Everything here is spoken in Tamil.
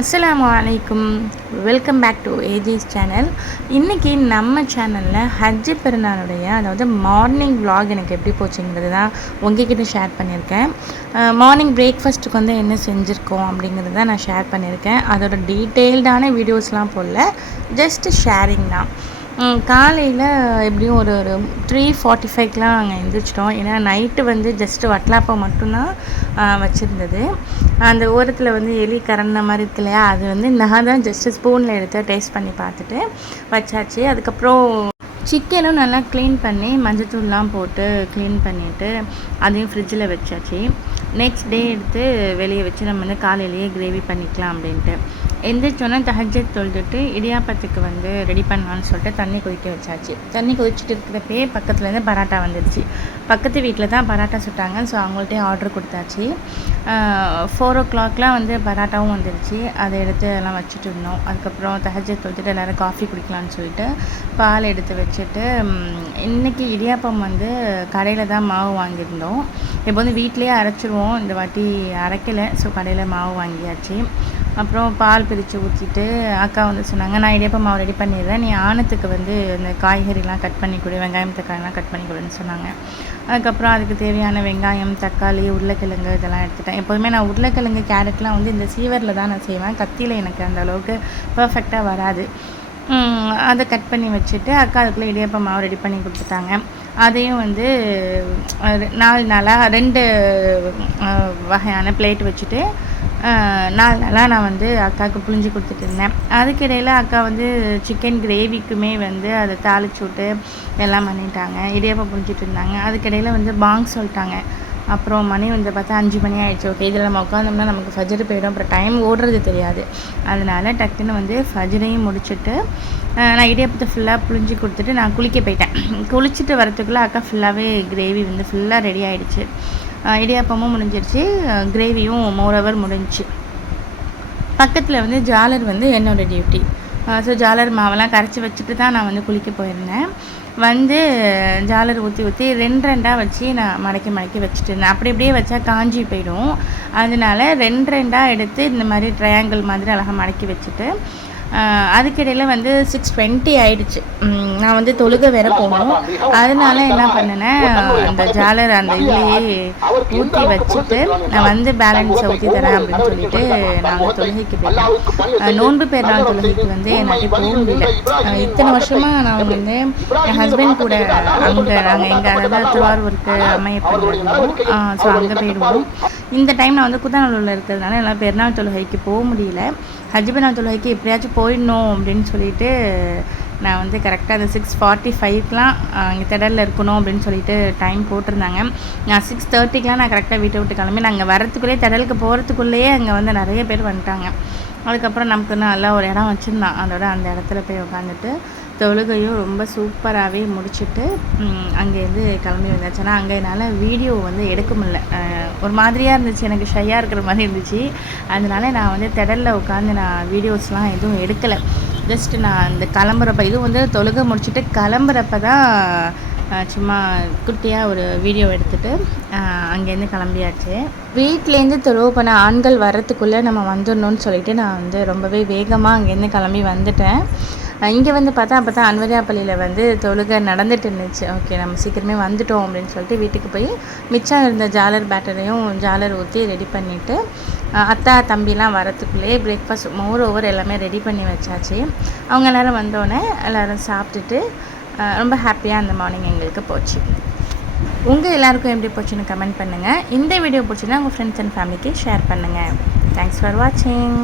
அஸ்ஸலாமு அலைக்கும். Welcome back to Aegis channel. இன்றைக்கி நம்ம சேனலில் ஹஜ்ஜு பெருநாளுடைய அதாவது மார்னிங் விலாக் எனக்கு எப்படி போச்சுங்கிறது தான் உங்ககிட்ட ஷேர் பண்ணியிருக்கேன். மார்னிங் பிரேக்ஃபாஸ்ட்டுக்கு வந்து என்ன செஞ்சுருக்கோம் அப்படிங்கிறது தான் நான் ஷேர் பண்ணியிருக்கேன். அதோட டீட்டெயில்டான வீடியோஸ்லாம் போடல, ஜஸ்ட்டு ஷேரிங் தான். காலையில் எப்படியும் ஒரு 3:45க்கெலாம் நாங்கள் எழுந்திரிச்சிட்டோம். ஏன்னா நைட்டு வந்து ஜஸ்ட்டு வட்டலாப்பம் மட்டும்தான் வச்சுருந்தது. அந்த ஓரத்தில் வந்து எலி கரண்ட மாதிரி இருக்கு இல்லையா, அது வந்து நான் தான் ஜஸ்ட்டு ஸ்பூனில் எடுத்து டேஸ்ட் பண்ணி பார்த்துட்டு வச்சாச்சு. அதுக்கப்புறம் சிக்கனும் நல்லா க்ளீன் பண்ணி மஞ்சத்தூள்லாம் போட்டு க்ளீன் பண்ணிவிட்டு அதையும் ஃப்ரிட்ஜில் வச்சாச்சு. நெக்ஸ்ட் டே எடுத்து வெளியே வச்சு நம்ம வந்து காலையிலேயே கிரேவி பண்ணிக்கலாம் அப்படின்ட்டு எந்திரிச்சோன்னே தஹஜ்ஜத் தொழுதுட்டு இடியாப்பத்துக்கு வந்து ரெடி பண்ணலான்னு சொல்லிட்டு தண்ணி கொதிக்க வச்சாச்சு. தண்ணி கொதிச்சுட்டு இருக்கிறப்பே பக்கத்துலேருந்து பரோட்டா வந்துடுச்சு. பக்கத்து வீட்டில் தான் பரோட்டா சுட்டாங்க. ஸோ அவங்கள்ட்டே ஆர்டர் கொடுத்தாச்சு. 4 o'clockலாம் வந்து பரோட்டாவும் வந்துடுச்சு. அதை எடுத்து எல்லாம் வச்சுட்டு இருந்தோம். அதுக்கப்புறம் தஹஜ்ஜத் தொழுதுட்டு எல்லோரும் காஃபி குடிக்கலான்னு சொல்லிட்டு பால் எடுத்து வச்சுட்டு இன்றைக்கி இடியாப்பம் வந்து கடையில் தான் மாவு வாங்கியிருந்தோம். இப்போ வந்து வீட்டிலேயே அரைச்சிருவோம், இந்த வாட்டி அரைக்கலை. ஸோ கடையில் மாவு வாங்கியாச்சு. அப்புறம் பால் பிரித்து ஊற்றிட்டு அக்கா வந்து சொன்னாங்க, நான் இடியாப்பம் மாவு ரெடி பண்ணிடுறேன், நீ ஆனத்துக்கு வந்து இந்த காய்கறிலாம் கட் பண்ணி கொடு, வெங்காயம் தக்காளிலாம் கட் பண்ணி கொடுன்னு சொன்னாங்க. அதுக்கப்புறம் அதுக்கு தேவையான வெங்காயம், தக்காளி, உருளைக்கிழங்கு இதெல்லாம் எடுத்துட்டேன். எப்போதுமே நான் உருளைக்கிழங்கு கேரட்லாம் வந்து இந்த சீவரில் தான் நான் செய்வேன். கத்தியில் எனக்கு அந்த அளவுக்கு பர்ஃபெக்டாக வராது. அதை கட் பண்ணி வச்சுட்டு அக்கா அதுக்குள்ளே இடியாப்பம் மாவு ரெடி பண்ணி கொடுத்துட்டாங்க. அதையும் வந்து 4 நாளாக 2 வகையான பிளேட் வச்சுட்டு 4 நாளாக நான் வந்து அக்காவுக்கு புழிஞ்சு கொடுத்துட்டு இருந்தேன். அதுக்கிடையில் அக்கா வந்து சிக்கன் கிரேவிக்குமே வந்து அதை தாளிச்சு விட்டு எல்லாம் பண்ணிட்டாங்க. இடியாப்பம் புழிஞ்சிட்டு இருந்தாங்க. அதுக்கிடையில் வந்து பாங் சொல்லிட்டாங்க. அப்புறம் மணி வந்து பார்த்தா 5 மணி ஆகிடுச்சு. ஓகே, இதில் நம்ம உட்காந்தோம்னா நமக்கு ஃபஜ்ரு போயிடும், அப்புறம் டைம் ஓடுறது தெரியாது. அதனால் டக்குன்னு வந்து ஃபஜ்ரையும் முடிச்சுட்டு நான் இடியாப்பத்தை ஃபுல்லாக புழிஞ்சு கொடுத்துட்டு நான் குளிக்க போயிட்டேன். குளிச்சுட்டு வரத்துக்குள்ளே அக்கா ஃபுல்லாகவே கிரேவி வந்து ஃபுல்லாக ரெடி ஆகிடுச்சு. இடியாப்பமும் முடிஞ்சிருச்சு, கிரேவியும் மோரோவர் முடிஞ்சிச்சு. பக்கத்தில் வந்து ஜாலர் வந்து என்னோடய டியூட்டி. ஸோ ஜாலர் மாவெல்லாம் கரைச்சி வச்சுட்டு தான் நான் வந்து குளிக்க போயிருந்தேன். வந்து ஜாலர் ஊற்றி 2 வச்சு நான் மடக்கி வச்சுட்டு இருந்தேன். அப்படி இப்படியே வச்சா காஞ்சி போயிடும். அதனால 2 எடுத்து இந்த மாதிரி ட்ரையாங்கிள் மாதிரி அழகாக மடக்கி வச்சுட்டு அதுக்கிடையில் வந்து 6:20 ஆகிடுச்சு. நான் வந்து தொழுகை வேற போகணும். அதனால என்ன பண்ணினேன், அந்த ஜாலர் அந்த இதுலேயே ஊற்றி வச்சுட்டு நான் வந்து பேலன்ஸை ஊற்றி தரேன் அப்படின்னு சொல்லிட்டு நான் வந்து தொழுகைக்கு போயிட்டேன். நோன்பு பெருநாள் தொழுகைக்கு வந்து என்னாட்டி போக முடியல. இத்தனை வருஷமாக நான் வந்து என் ஹஸ்பண்ட் கூட அங்கே நாங்கள் எங்கள் அதாவது திருவாரூருக்கு அமையப்பன் இருந்தோம். ஸோ அங்கே போயிடுவோம். இந்த டைம் நான் வந்து குத்தாநல்லூரில் இருக்கிறதுனால எல்லாம் பெருநாள் தொழுகைக்கு போக முடியல. ஹஜ் பெருநாள் தொழுகைக்கு எப்படியாச்சும் போயிடணும் அப்படின்னு சொல்லிட்டு நான் வந்து கரெக்டாக அந்த 6:45க்கெலாம் இங்கே திடலில் இருக்கணும் அப்படின்னு சொல்லிட்டு டைம் போட்டிருந்தாங்க. நான் 6:30க்கெலாம் நான் கரெக்டாக வீட்டை விட்டு கிளம்பி நாங்கள் வரத்துக்குள்ளேயே திடலுக்கு போகிறதுக்குள்ளேயே அங்கே வந்து நிறைய பேர் வந்துட்டாங்க. அதுக்கப்புறம் நமக்கு நல்லா ஒரு இடம் வச்சுருந்தான். அதோட அந்த இடத்துல போய் உட்காந்துட்டு தொழுகையும் ரொம்ப சூப்பராகவே முடிச்சுட்டு அங்கேருந்து கிளம்பி வந்தாச்சு. ஆனால் அங்கே என்னால் வீடியோ வந்து எடுக்க முடியல. ஒரு மாதிரியாக இருந்துச்சு, எனக்கு ஷையாக இருக்கிற மாதிரி இருந்துச்சு. அதனால நான் வந்து திடலில் உட்காந்து நான் வீடியோஸ்லாம் எதுவும் எடுக்கலை. ஜஸ்ட்டு நான் இந்த கிளம்புறப்ப இதுவும் வந்து தொழுகை முடிச்சுட்டு கிளம்புறப்ப தான் சும்மா குட்டியாக ஒரு வீடியோ எடுத்துகிட்டு அங்கேருந்து கிளம்பியாச்சு. வீட்டிலேருந்து தொழுவு பண்ண ஆண்கள் வர்றதுக்குள்ளே நம்ம வந்துடணும்னு சொல்லிட்டு நான் வந்து ரொம்பவே வேகமாக அங்கேருந்து கிளம்பி வந்துட்டேன். இங்கே வந்து பார்த்தா அப்போ தான் அன்வரியா பள்ளியில் வந்து தொழுகை நடந்துட்டு இருந்துச்சு. ஓகே, நம்ம சீக்கிரமே வந்துட்டோம் அப்படின்னு சொல்லிட்டு வீட்டுக்கு போய் மிச்சம் இருந்த ஜாலர் பேட்டரையும் ஜாலர் ஊற்றி ரெடி பண்ணிவிட்டு அத்தா தம்பிலாம் வரத்துக்குள்ளேயே பிரேக்ஃபாஸ்ட் மோரோவர் எல்லாமே ரெடி பண்ணி வச்சாச்சு. அவங்க எல்லோரும் வந்தோடனே எல்லோரும் சாப்பிட்டுட்டு ரொம்ப ஹாப்பியாக அந்த மார்னிங் எங்களுக்கு போச்சு. உங்கள் எல்லாருக்கும் எப்படி போச்சுன்னு கமெண்ட் பண்ணுங்கள். இந்த வீடியோ பிடிச்சின்னா உங்கள் ஃப்ரெண்ட்ஸ் அண்ட் ஃபேமிலிக்கு ஷேர் பண்ணுங்கள். தேங்க்ஸ் ஃபார் வாட்சிங்.